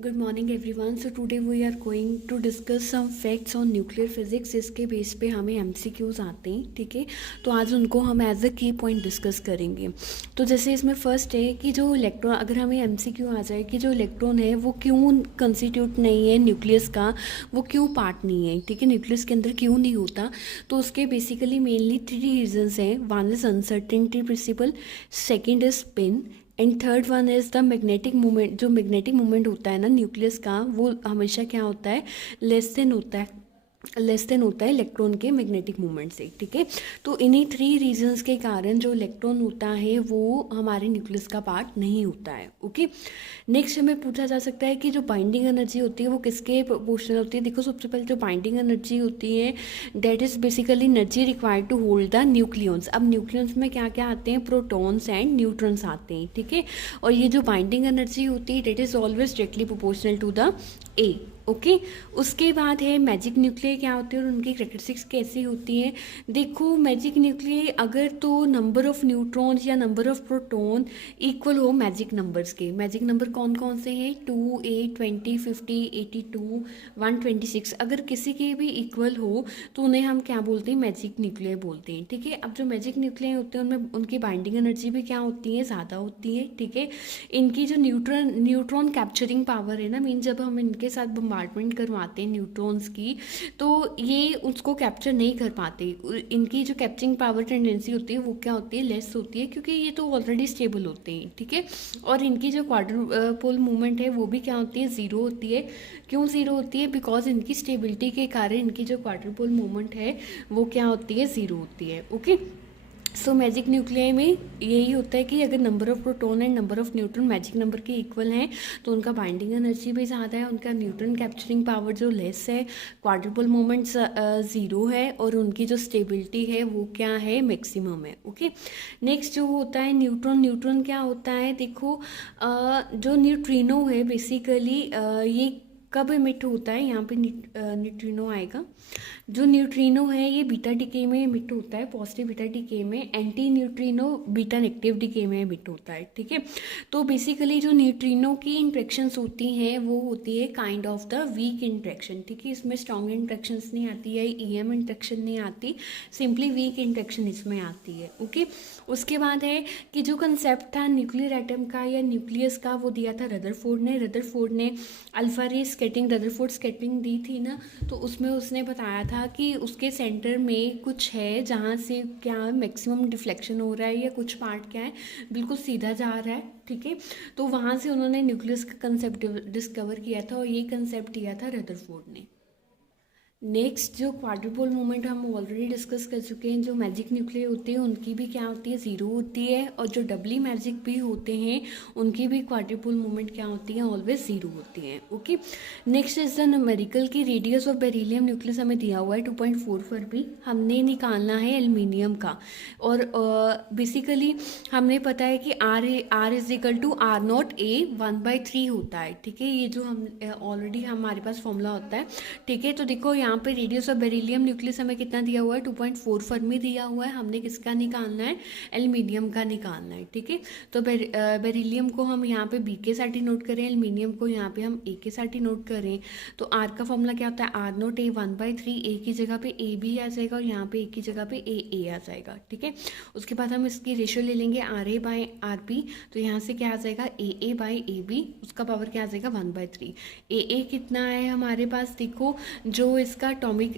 Good morning everyone. So today we are going to discuss some facts on nuclear physics. इसके base पे हमें MCQs आते हैं, ठीक है। तो आज उनको हम एज अ की पॉइंट डिस्कस करेंगे। तो जैसे इसमें फर्स्ट है कि जो इलेक्ट्रॉन, अगर हमें एमसीक्यू आ जाए कि जो इलेक्ट्रॉन है वो क्यों कंस्टिट्यूट नहीं है न्यूक्लियस का, वो क्यों पार्ट नहीं है, ठीक है, न्यूक्लियस के अंदर क्यों नहीं होता। तो उसके बेसिकली मेनली 3 रीजन्स हैं। One is uncertainty principle, second is spin and third one is the magnetic movement. जो मैग्नेटिक मूवमेंट होता है ना न्यूक्लियस का, वो हमेशा क्या होता है, लेस देन होता है इलेक्ट्रॉन के मैग्नेटिक मूवमेंट से, ठीक है। तो इन्हीं 3 रीजंस के कारण जो इलेक्ट्रॉन होता है वो हमारे न्यूक्लियस का पार्ट नहीं होता है, ओके। नेक्स्ट हमें पूछा जा सकता है कि जो बाइंडिंग एनर्जी होती है वो किसके प्रोपोर्शनल होती है। देखो, सबसे पहले जो बाइंडिंग एनर्जी होती है that is basically energy required to hold the nucleons. अब न्यूक्लियंस में क्या क्या आते हैं, प्रोटॉन्स एंड न्यूट्रॉन्स आते हैं, ठीक है। और ये जो बाइंडिंग एनर्जी होती है that is always directly proportional to the A, okay. उसके बाद है मैजिक न्यूक्लियर क्या होती है और उनकी कैरेक्टरिस्टिक्स कैसी होती है। देखो, मैजिक न्यूक्लियर अगर तो नंबर ऑफ न्यूट्रॉन्स या नंबर ऑफ प्रोटॉन इक्वल हो मैजिक नंबर्स के। मैजिक नंबर कौन कौन से हैं, 2, 8, 20, 50, 82, 126। अगर किसी के भी इक्वल हो तो उन्हें हम क्या बोलते हैं, मैजिक न्यूक्लियर बोलते हैं, ठीक है। अब जो मैजिक न्यूक्लियर होते हैं उनमें उनकी बाइंडिंग एनर्जी भी क्या होती है, ज़्यादा होती है, ठीक है। इनकी जो न्यूट्रॉन कैप्चरिंग पावर है ना, मीन जब हम इनके साथ बम्बार्डमेंट करवाते हैं न्यूट्रॉन्स की, तो ये उसको कैप्चर नहीं कर पाते। इनकी जो कैप्चरिंग पावर टेंडेंसी होती है वो क्या होती है, लेस होती है, क्योंकि ये तो ऑलरेडी स्टेबल होते हैं, ठीक है। और इनकी जो क्वाड्रपल पोल मूवमेंट है वो भी क्या होती है, ज़ीरो होती है। क्यों ज़ीरो होती है, बिकॉज इनकी स्टेबिलिटी के कारण इनकी जो क्वाड्रपल मूवमेंट है वो क्या होती है, ज़ीरो होती है, ओके। सो मैजिक न्यूक्लियर में यही होता है कि अगर number of proton and number of neutron magic number के इक्वल हैं तो उनका बाइंडिंग एनर्जी भी ज़्यादा है, उनका न्यूट्रॉन कैप्चरिंग पावर जो लेस है, क्वाड्रुपल मोमेंट ज़ीरो है, और उनकी जो स्टेबिलिटी है वो क्या है, मैक्सिमम है, ओके। नेक्स्ट जो होता है न्यूट्रॉन। न्यूट्रॉन क्या होता है, देखो जो न्यूट्रिनो है बेसिकली ये कब इमिट होता है, यहाँ पे न्यूट्रिनो आएगा। जो न्यूट्रिनो है ये बीटा डिके में इमिट होता है, पॉजिटिव बीटा डिके में। Anti neutrino beta negative decay में इमिट होता है, ठीक है। तो बेसिकली जो न्यूट्रिनो की इंट्रैक्शंस होती हैं वो होती है kind of the weak interaction, ठीक है। इसमें स्ट्रॉन्ग इंट्रैक्शंस नहीं आती है, ईएम इंट्रैक्शन नहीं आती, सिंपली वीक इंट्रैक्शन इसमें आती है, ओके। उसके बाद है कि जो कंसेप्ट था न्यूक्लियर एटम का या न्यूक्लियस का वो दिया था रदरफोर्ड ने अल्फा रे स्कैटरिंग, रदरफोर्ड स्कैटरिंग दी थी ना, तो उसमें उसने बताया था कि उसके सेंटर में कुछ है जहाँ से क्या मैक्सिमम डिफ्लेक्शन हो रहा है, या कुछ पार्ट क्या है बिल्कुल सीधा जा रहा है, ठीक है। तो वहाँ से उन्होंने न्यूक्लियस का कंसेप्ट डिस्कवर किया था और ये कंसेप्ट दिया था रदरफोर्ड ने। नेक्स्ट जो क्वाड्रुपल मूवमेंट हम ऑलरेडी डिस्कस कर चुके हैं, जो मैजिक न्यूक्लियर होते हैं उनकी भी क्या होती है, ज़ीरो होती है, और जो डबली मैजिक भी होते हैं उनकी भी क्वाड्रुपल मूवमेंट क्या होती है, ऑलवेज ज़ीरो होती है, okay. Next is the numerical की रेडियस ऑफ बेरिलियम न्यूक्लियस हमें दिया हुआ है 2.4 पर भी, हमने निकालना है एल्यूमिनियम का। और बेसिकली हमने पता है कि r is equal to r naught A 1/3 होता है, ठीक है। ये जो हम ऑलरेडी हमारे पास फॉर्मूला होता है, ठीक है। तो देखो यहाँ पे रेडियस ऑफ बेरिलियम न्यूक्लियस हमें कितना दिया हुआ है, 2.4 फर्मी दिया हुआ है। हमने किसका निकालना है, एल्यूमिनियम का निकालना है, ठीक है। तो बेरिलियम को हम यहाँ पे बी के साथ ही नोट करें, एल्यूमिनियम को यहाँ पे हम ए के साथ ही नोट करें। तो आर का फॉर्मूला क्या होता है, आर नोट ए 1/3, ए की जगह पे ए भी आ जाएगा और यहाँ पे ए की जगह पे ए आ जाएगा, ठीक है। उसके बाद हम इसकी रेशियो ले लेंगे r A by r B, तो यहाँ से क्या आ जाएगा, ए बाई ए बी, उसका पावर क्या आ जाएगा 1/3। ए कितना है हमारे पास, देखो जो इसका एटॉमिक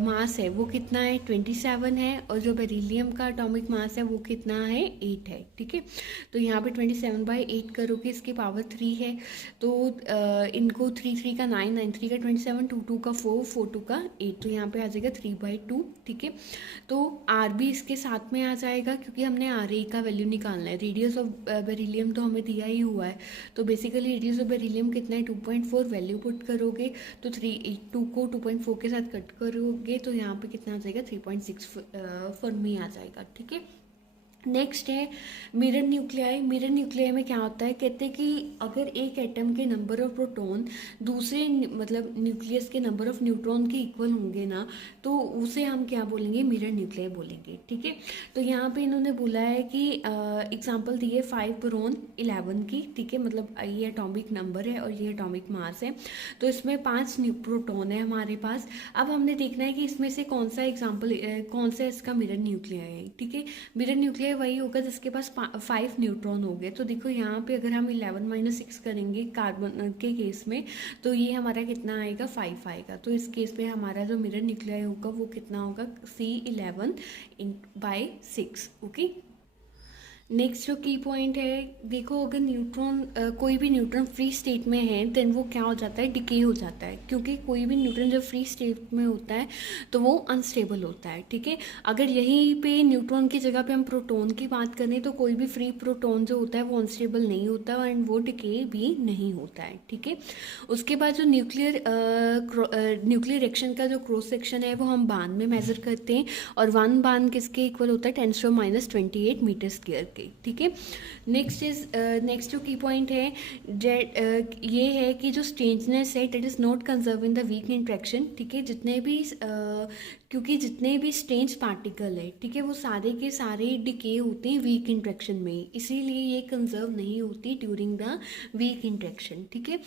मास है वो कितना है, 27 है, और जो बेरिलियम का एटॉमिक मास है वो कितना है, 8 है, ठीक है। तो यहाँ पे 27/8 करोगे, इसकी पावर 3 है, तो इनको 3 का 9, 9 का 27, 2 का 4, 4 का 8, तो यहाँ पे आ जाएगा 3/2, ठीक है। तो आर भी इसके साथ में आ जाएगा क्योंकि हमने आर ए का वैल्यू निकालना है। रेडियस ऑफ बेरिलियम तो हमें दिया ही हुआ है, तो बेसिकली रेडियस ऑफ बेरिलियम कितना है, 2.4, वैल्यू पुट करोगे तो 2 को 2.4 के साथ कट करोगे तो यहाँ पे कितना आ जाएगा, 3.6 फर्मी आ जाएगा, ठीक है। नेक्स्ट है मिरर न्यूक्लियाई। मिरर न्यूक्लियाई में क्या होता है, कहते हैं कि अगर एक एटम के नंबर ऑफ प्रोटॉन दूसरे मतलब न्यूक्लियस के नंबर ऑफ न्यूट्रॉन के इक्वल होंगे ना, तो उसे हम क्या बोलेंगे, मिरर न्यूक्लियाई बोलेंगे। ठीक है, तो यहाँ पे इन्होंने बोला है कि एग्जांपल दी है 5 बोरॉन 11 की। ठीक है, मतलब ये एटॉमिक नंबर है और ये एटॉमिक मास है, तो इसमें 5 प्रोटॉन है हमारे पास। अब हमने देखना है कि इसमें से कौन सा एग्जाम्पल कौन सा इसका मिरर न्यूक्लियाई है। ठीक है, मिरर न्यूक्लियाई वही होगा जिसके पास 5 न्यूट्रॉन हो गए। तो देखो यहाँ पे अगर हम 11-6 करेंगे कार्बन के केस में, तो ये हमारा कितना आएगा, 5 आएगा। तो इस केस में हमारा जो मिरर न्यूक्लियाई होगा वो कितना होगा, C11/6। ओके, नेक्स्ट जो की पॉइंट है, देखो अगर न्यूट्रॉन कोई भी न्यूट्रॉन फ्री स्टेट में है देन वो क्या हो जाता है, डिके हो जाता है। क्योंकि कोई भी न्यूट्रॉन जब फ्री स्टेट में होता है तो वो अनस्टेबल होता है। ठीक है, अगर यहीं पे न्यूट्रॉन की जगह पे हम प्रोटॉन की बात करें तो कोई भी फ्री प्रोटॉन जो होता है वो अनस्टेबल नहीं होता एंड वो डिके भी नहीं होता है। ठीक है, उसके बाद जो न्यूक्लियर रिएक्शन का जो क्रॉस सेक्शन है वो हम बान में मेजर करते हैं, और 1 बान किसके इक्वल होता है, 10⁻²8 मीटर स्क्वायर के। ठीक है, नेक्स्ट जो की पॉइंट है ये है कि जो स्ट्रेंजनेस है that is not conserve in the weak interaction. ठीक है, क्योंकि जितने भी स्ट्रेंज पार्टिकल है, ठीक है, वो सारे के सारे डिके होते हैं वीक इंट्रैक्शन में, इसीलिए ये कंजर्व नहीं होती ड्यूरिंग द वीक इंट्रैक्शन। ठीक है,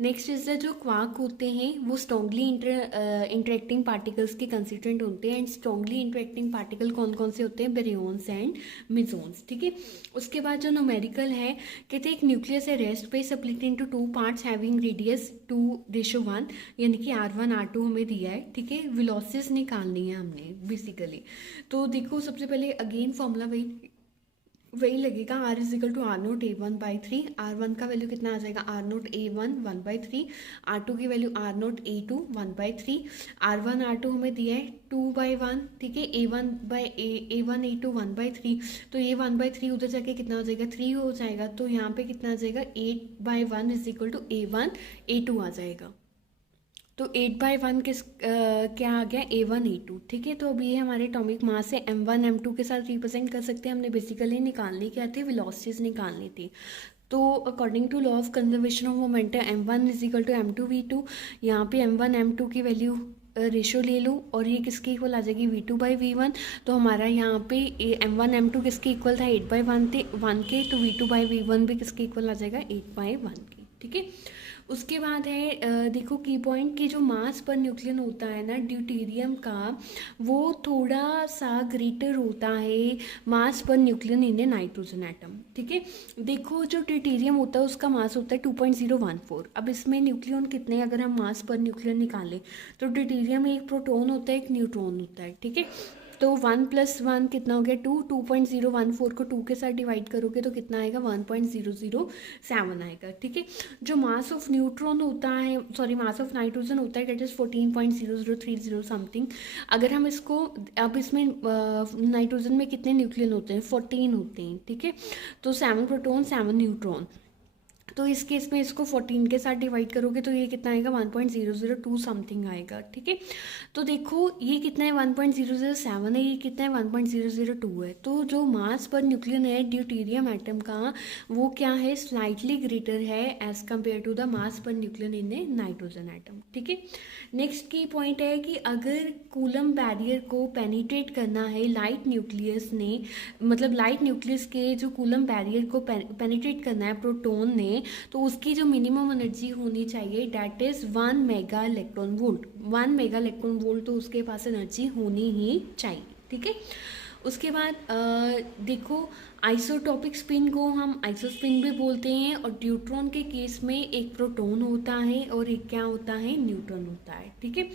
नेक्स्ट इज द जो क्वार्क होते हैं वो स्ट्रॉन्गली इंटरेक्टिंग पार्टिकल्स के कंस्टिट्यूएंट होते हैं, एंड स्ट्रॉन्गली इंटरेक्टिंग पार्टिकल कौन कौन से होते हैं, बेरियॉन्स एंड मिजोन्स। ठीक है, उसके बाद जो न्यूमेरिकल है, कहते हैं एक न्यूक्लियस है रेस्ट पे split into 2 parts having radius 2:1, यानी कि R1 R2 हमें दिया है। ठीक है, वेलोसिटीज निकालनी है हमने बेसिकली। तो देखो सबसे पहले अगेन फॉर्मूला वही लगेगा, R = R0A1/3। R1 का वैल्यू कितना आ जाएगा, R0A1 1/3, R2 की वैल्यू R0A2 1/3, R1 R2 हमें दिया है 2/1। ठीक है, A1 A2 1/3, तो ये 1/3 उधर जाके कितना हो जाएगा, 3 हो जाएगा। तो यहाँ पे कितना आ जाएगा, 8/1 = A1 A2 आ जाएगा। तो 8/1 क्या आ गया, A1 A2। ठीक है, तो अब ये हमारे एटॉमिक मास है, M1 M2 के साथ रिप्रेजेंट कर सकते हैं। हमने बेसिकली निकालनी क्या थी, वेलोसिटीज निकालनी थी। तो according to law of conservation of momentum M1 = M2V2, यहाँ पे M1 M2 की वैल्यू रेशो ले लो और ये किसके इक्वल आ जाएगी, V2/V1। तो हमारा यहाँ पे M1 M2 किसके इक्वल था, 8/1 के, तो V2/V1 भी किसके इक्वल आ जाएगा, 8/1 के। ठीक है, उसके बाद है देखो की पॉइंट कि जो मास पर न्यूक्लियन होता है ना ड्यूटेरियम का, वो थोड़ा सा ग्रेटर होता है मास per nucleon in a nitrogen atom. ठीक है, देखो जो ड्यूटेरियम होता है उसका मास होता है 2.014। अब इसमें न्यूक्लियन कितने, अगर हम मास पर न्यूक्लियन निकालें तो ड्यूटेरियम में एक प्रोटॉन होता है, एक न्यूट्रॉन होता है। ठीक है, तो 1 + 1 कितना हो गया, 2। 2.014 को 2 के साथ डिवाइड करोगे तो कितना आएगा, 1.007 आएगा। ठीक है, जो मास ऑफ न्यूट्रॉन होता है, सॉरी मास ऑफ नाइट्रोजन होता है, डेट इज 14.0030 समथिंग। अगर हम इसको, अब इसमें नाइट्रोजन में कितने न्यूक्लियन होते हैं, 14 होते हैं। ठीक है, तो 7 प्रोटॉन 7 न्यूट्रॉन, तो इस केस में इसको 14 के साथ डिवाइड करोगे तो ये कितना आएगा, 1.002 समथिंग आएगा। ठीक है, तो देखो ये कितना है, 1.007 है, ये कितना है, 1.002 है। तो जो मास पर न्यूक्लियन है ड्यूटेरियम एटम का, वो क्या है, स्लाइटली ग्रेटर है as compare to the mass per nucleon in a nitrogen atom. ठीक है, नेक्स्ट की पॉइंट है कि अगर कूलम बैरियर को पेनिट्रेट करना है लाइट न्यूक्लियस ने, मतलब लाइट न्यूक्लियस के जो कूलम बैरियर को पेनिट्रेट करना है प्रोटॉन ने, तो उसकी जो मिनिमम एनर्जी होनी चाहिए that is 1 mega electron volt. 1 mega electron volt तो उसके पास एनर्जी होनी ही चाहिए। ठीक है, उसके बाद देखो आइसोटॉपिक स्पिन को हम आइसोस्पिन भी बोलते हैं, और ड्यूट्रॉन के केस में एक प्रोटॉन होता है और एक क्या होता है, न्यूट्रॉन होता है। ठीक है,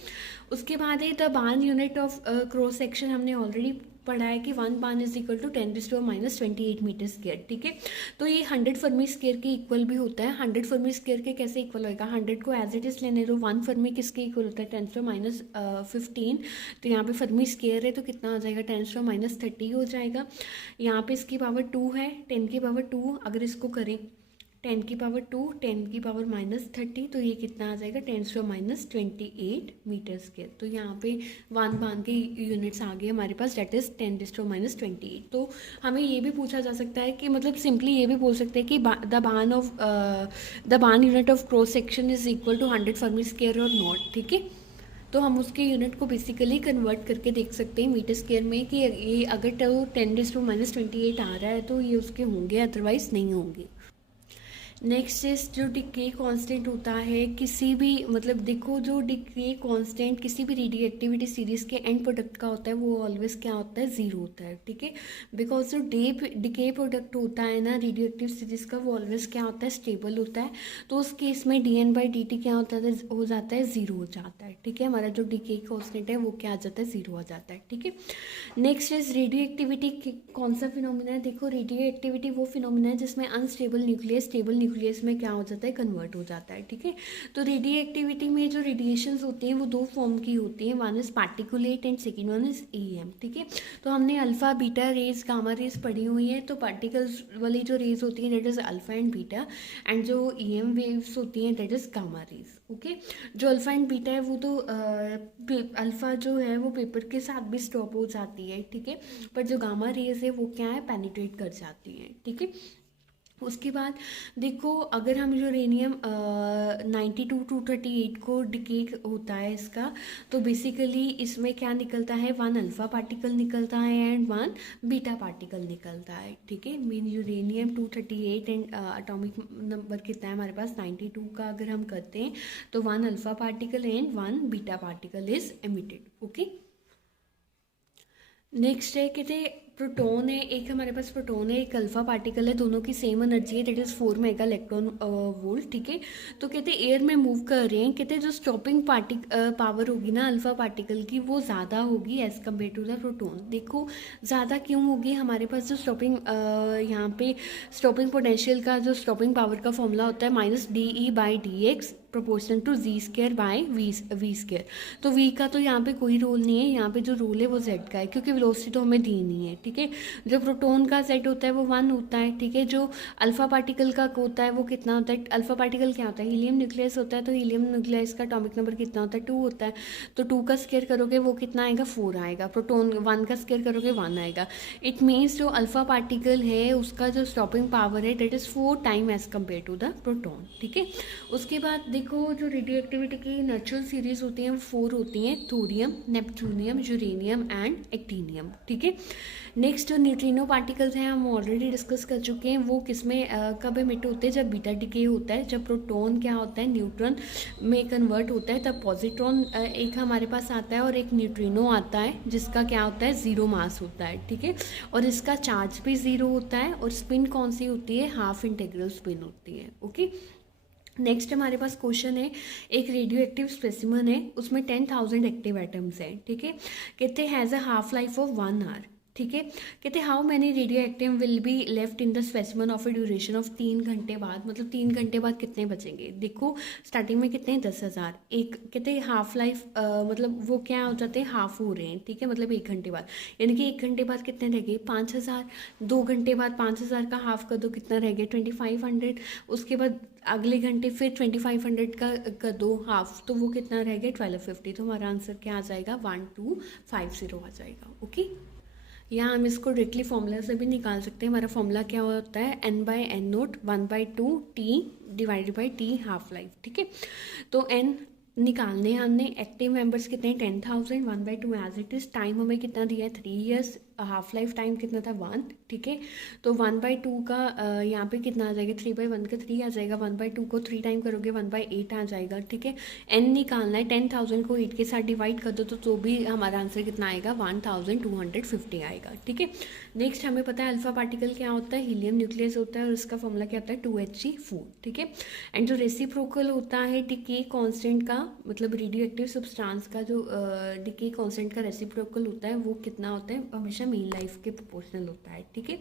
उसके बाद है the barn unit of cross section, हमने ऑलरेडी पढ़ा है कि 1 बार्न = 10⁻²8 मीटर स्क्वायर। ठीक है, तो ये 100 फर्मी स्क्वायर के इक्वल भी होता है। 100 फर्मी स्क्वायर के कैसे इक्वल होगा, 100 को एज इट इज लेने दो, 1 फर्मी किसके इक्वल होता है, 10⁻15। तो यहाँ पे फर्मी स्क्वायर है तो कितना आ जाएगा, 10⁻30 हो जाएगा। यहाँ पे इसकी पावर 2 है, 10 की पावर 2 अगर इसको करें 10⁻², 10⁻−30, तो ये कितना आ जाएगा 10⁻−28 मीटर स्क्वायर। तो यहाँ पे बान के यूनिट्स आ गए हमारे पास, डेट इज़ 10⁻28। तो हमें ये भी पूछा जा सकता है कि मतलब सिंपली ये भी बोल सकते हैं कि the barn unit of cross section is equal to 100 fermi square और नॉट, ठीक है। तो हम उसके यूनिट को बेसिकली कन्वर्ट करके देख सकते हैं मीटर स्क्वायर में कि ये अगर तो 10⁻28 आ रहा है तो ये उसके होंगे, अदरवाइज़ नहीं होंगे। नेक्स्ट इज जो डिके कांस्टेंट होता है किसी भी, मतलब देखो जो डिके कांस्टेंट किसी भी रेडियो एक्टिविटी सीरीज के एंड प्रोडक्ट का होता है वो ऑलवेज क्या होता है, ज़ीरो होता है, ठीक है। बिकॉज जो डिके प्रोडक्ट होता है ना रेडियो एक्टिव सीरीज का, वो ऑलवेज क्या होता है, स्टेबल होता है। तो उस केस में dn/dt क्या होता है, हो जाता है, ज़ीरो हो जाता है, ठीक है। हमारा जो डिके कांस्टेंट है वो क्या आ जाता है, ज़ीरो हो जाता है, ठीक है। नेक्स्ट इज रेडियो एक्टिविटी कौन सा फिनोमिना है, देखो रेडियो एक्टिविटी वो फिनोमिना है जिसमें अनस्टेबल न्यूक्लियस स्टेबल न्यूक्लियस में क्या हो जाता है, कन्वर्ट हो जाता है, ठीक है। तो रेडियो एक्टिविटी में जो रेडिएशंस होती हैं वो दो फॉर्म की होती हैं, one is particulate and second one is EM, ठीक है। तो हमने alpha beta raise gamma rays पढ़ी हुई है। तो पार्टिकल्स वाली जो रेज होती हैं that is alpha and beta, and जो EM वेव्स होती हैं that is gamma rays, okay. जो अल्फा एंड बीटा है वो तो अल्फा जो है वो पेपर के साथ भी स्टॉप हो जाती है, ठीक है। पर जो गामा रेज है वो क्या है, पेनिट्रेट कर जाती है, ठीक है। उसके बाद देखो अगर हम यूरेनियम 92-238 को डिके होता है इसका, तो बेसिकली इसमें क्या निकलता है, 1 अल्फा पार्टिकल निकलता है एंड 1 बीटा पार्टिकल निकलता है, ठीक है। Mean uranium 238 and atomic number कितना है हमारे पास 92 का अगर हम करते हैं तो 1 alpha particle and 1 beta particle is emitted, okay. Next है कहते प्रोटॉन है, एक हमारे पास प्रोटॉन है, एक अल्फा पार्टिकल है, दोनों की सेम एनर्जी है that is 4 mega electron volt, ठीक है। तो कहते एयर में मूव कर रहे हैं, कहते जो स्टॉपिंग पावर होगी ना अल्फा पार्टिकल की वो ज़्यादा होगी as compare to the proton. देखो ज़्यादा क्यों होगी, हमारे पास जो स्टॉपिंग यहाँ पे स्टॉपिंग पोटेंशियल का जो स्टॉपिंग पावर का फॉर्मूला होता है -dE/dx proportional to z² by v square. तो v का तो यहाँ पे कोई रोल नहीं है, यहाँ पे जो रोल है वो z का है क्योंकि वेलोसिटी तो हमें दी नहीं है, ठीक है। जो प्रोटॉन का z होता है वो 1 होता है, ठीक है। जो अल्फा पार्टिकल का होता है वो कितना होता है, अल्फा पार्टिकल क्या होता है, हीलियम न्यूक्लियस होता है। तो हीलियम न्यूक्लियस का एटॉमिक नंबर कितना होता है, 2 होता है। तो 2 का स्क्वायर करोगे वो कितना आएगा, 4 आएगा। प्रोटॉन 1 का स्क्वायर करोगे 1 आएगा। इट मीन्स जो अल्फा पार्टिकल है उसका जो स्टॉपिंग पावर है that is 4 time as compare to the proton, ठीक है। उसके बाद देखो जो रेडियो एक्टिविटी की नेचुरल सीरीज होती हैं वो 4 होती हैं, thorium, neptunium, uranium and actinium, ठीक है। नेक्स्ट जो न्यूट्रिनो पार्टिकल्स हैं हम ऑलरेडी डिस्कस कर चुके हैं, वो किस में कब एमिट होते हैं, जब बीटा डिके होता है, जब प्रोटॉन क्या होता है न्यूट्रॉन में कन्वर्ट होता है, तब पॉजिट्रॉन एक हमारे पास आता है और एक न्यूट्रिनो आता है जिसका क्या होता है, 0 मास होता है, ठीक है। और इसका चार्ज भी 0 होता है और स्पिन कौन सी होती है, हाफ इंटेग्रल स्पिन होती है, ओके। नेक्स्ट हमारे पास क्वेश्चन है, एक रेडियो एक्टिव स्पेसिमन है उसमें 10,000 एक्टिव एटम्स हैं, ठीक है। कहते has a half life of 1 hour, ठीक है। कहते how many radioactive will be left in the specimen of a duration of 3 घंटे बाद, मतलब 3 घंटे बाद कितने बचेंगे। देखो स्टार्टिंग में कितने 10,000, एक कहते हाफ लाइफ मतलब वो क्या हो जाते हैं, हाफ हो रहे हैं, ठीक है। मतलब 1 घंटे बाद, यानी कि 1 घंटे बाद कितने रह गए, 5,000। 2 घंटे बाद 5,000 का हाफ कर दो, कितना रह गया 2,500। उसके बाद अगले घंटे फिर 2,500 का कर दो हाफ, तो वो कितना रह गया 1,250। तो हमारा आंसर क्या आ जाएगा, 1250 आ जाएगा, ओके। यहाँ हम इसको डायरेक्टली फॉर्मूला से भी निकाल सकते हैं। हमारा फॉर्मूला क्या होता है, n/n0 1/2 t divided by t half life, ठीक है। तो n निकालने हमने, एक्टिव मेंबर्स कितने 10,000, 1/2 एज इट इज, टाइम हमें कितना दिया है 3 ईयर्स, हाफ लाइफ टाइम कितना था 1, ठीक है। तो 1/2 का यहाँ पे कितना आ जाएगा, 3/1 का 3 आ जाएगा, 1/2 को 3 टाइम करोगे 1/8 आ जाएगा, ठीक है। n निकालना है, 10,000 को 8 के साथ डिवाइड कर दो तो भी हमारा आंसर कितना आएगा 1250 आएगा, ठीक है। नेक्स्ट हमें पता है अल्फा पार्टिकल क्या होता है, हीलियम न्यूक्लियस होता है और इसका फॉर्मूला क्या होता है 2Hg4, ठीक है। एंड जो रेसिप्रोकल होता है डिके कांस्टेंट का, मतलब रेडियो एक्टिव सब्सटेंस का जो डिके कांस्टेंट का रेसिप्रोकल होता है वो कितना होता है, हमेशा मेन लाइफ के प्रोपोर्शनल होता है, ठीक है।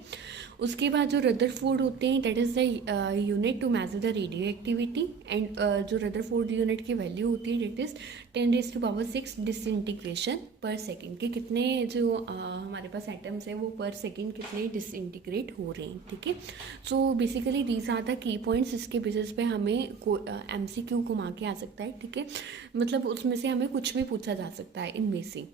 उसके बाद जो रदरफोर्ड होते हैं, that is the unit to measure the radioactivity, and जो रदरफोर्ड यूनिट की वैल्यू होती है that is 10⁻⁶ disintegration per second, के कितने जो हमारे पास एटम्स हैं वो पर सेकेंड कितने डिसइंटीग्रेट हो रहे हैं, ठीक है। So basically these are the key points, इसके बेसिस पे हमें MCQ घुमा के आ सकता है, ठीक है। मतलब उसमें से हमें कुछ भी पूछा जा सकता है इनमें से।